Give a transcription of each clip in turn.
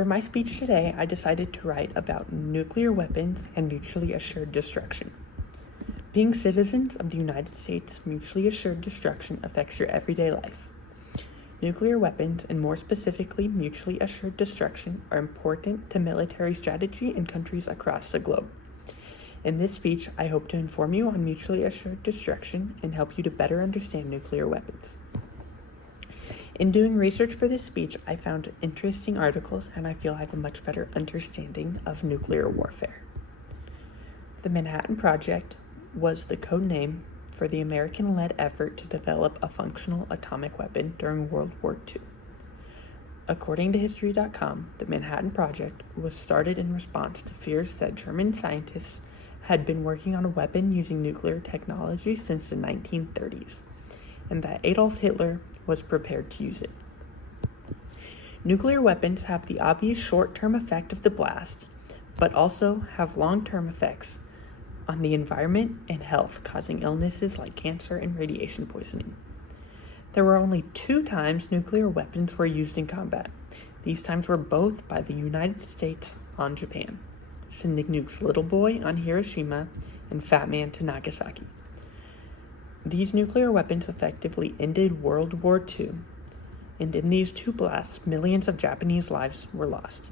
For my speech today, I decided to write about nuclear weapons and mutually assured destruction. Being citizens of the United States, mutually assured destruction affects your everyday life. Nuclear weapons, and more specifically, mutually assured destruction, are important to military strategy in countries across the globe. In this speech, I hope to inform you on mutually assured destruction and help you to better understand nuclear weapons. In doing research for this speech, I found interesting articles and I feel I have a much better understanding of nuclear warfare. The Manhattan Project was the code name for the American-led effort to develop a functional atomic weapon during World War II. According to History.com, the Manhattan Project was started in response to fears that German scientists had been working on a weapon using nuclear technology since the 1930s, and that Adolf Hitler was prepared to use it. Nuclear weapons have the obvious short-term effect of the blast, but also have long-term effects on the environment and health, causing illnesses like cancer and radiation poisoning. There were only 2 times nuclear weapons were used in combat. These times were both by the United States on Japan, sending nukes Little Boy on Hiroshima and Fat Man to Nagasaki. These nuclear weapons effectively ended World War II, and in these 2 blasts, millions of Japanese lives were lost.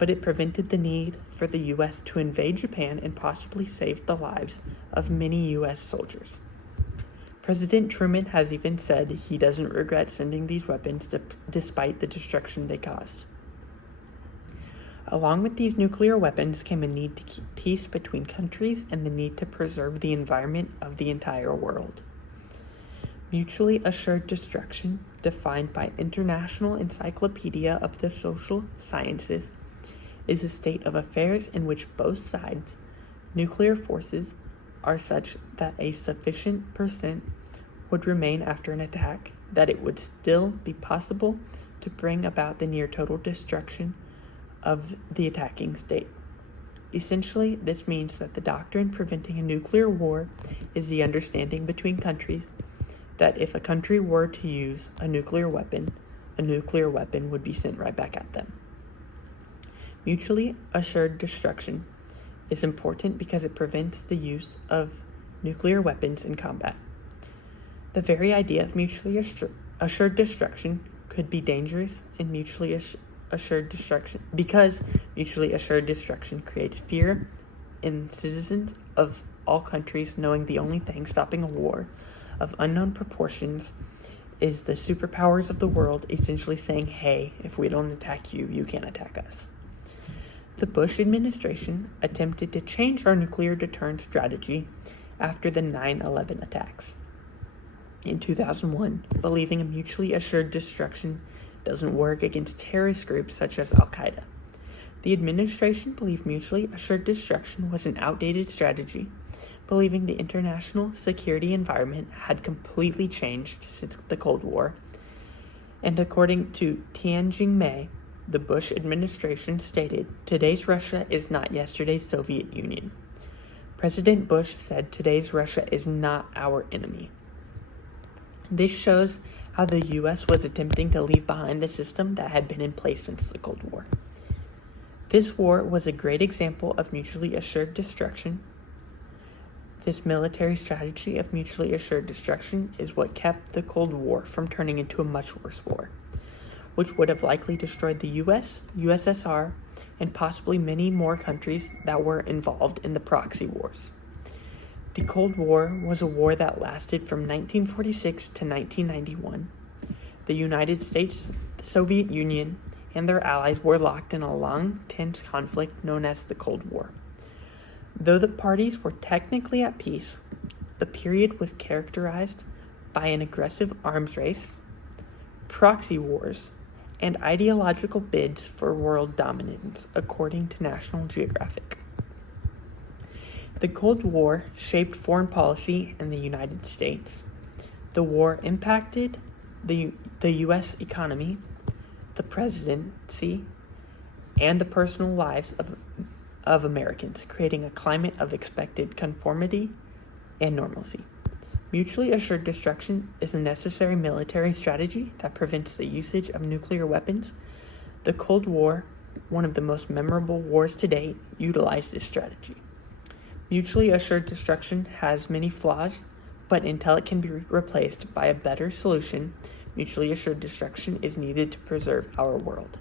But it prevented the need for the U.S. to invade Japan and possibly save the lives of many U.S. soldiers. President Truman has even said he doesn't regret sending these weapons despite the destruction they caused. Along with these nuclear weapons came a need to keep peace between countries and the need to preserve the environment of the entire world. Mutually assured destruction, defined by International Encyclopedia of the Social Sciences, is a state of affairs in which both sides' nuclear forces are such that a sufficient percent would remain after an attack, that it would still be possible to bring about the near total destruction of the attacking state. Essentially, this means that the doctrine preventing a nuclear war is the understanding between countries that if a country were to use a nuclear weapon would be sent right back at them. Mutually assured destruction is important because it prevents the use of nuclear weapons in combat. The very idea of mutually assured destruction could be dangerous in mutually assured destruction because mutually assured destruction creates fear in citizens of all countries, knowing the only thing stopping a war of unknown proportions is the superpowers of the world essentially saying, hey, if we don't attack you, you can't attack us. The Bush administration attempted to change our nuclear deterrence strategy after the 9/11 attacks in 2001, believing a mutually assured destruction doesn't work against terrorist groups such as Al-Qaeda. The administration believed mutually assured destruction was an outdated strategy, believing the international security environment had completely changed since the Cold War. And according to Tianjin May, the Bush administration stated, "Today's Russia is not yesterday's Soviet Union." President Bush said, "Today's Russia is not our enemy." This shows how the U.S. was attempting to leave behind the system that had been in place since the Cold War. This war was a great example of mutually assured destruction. This military strategy of mutually assured destruction is what kept the Cold War from turning into a much worse war, which would have likely destroyed the U.S., USSR, and possibly many more countries that were involved in the proxy wars. The Cold War was a war that lasted from 1946 to 1991. The United States, the Soviet Union, and their allies were locked in a long, tense conflict known as the Cold War. Though the parties were technically at peace, the period was characterized by an aggressive arms race, proxy wars, and ideological bids for world dominance, according to National Geographic. The Cold War shaped foreign policy in the United States. The war impacted the U.S. economy, the presidency, and the personal lives of Americans, creating a climate of expected conformity and normalcy. Mutually assured destruction is a necessary military strategy that prevents the usage of nuclear weapons. The Cold War one of the most memorable wars to date, utilized this strategy. Mutually assured destruction has many flaws, but until it can be replaced by a better solution, mutually assured destruction is needed to preserve our world.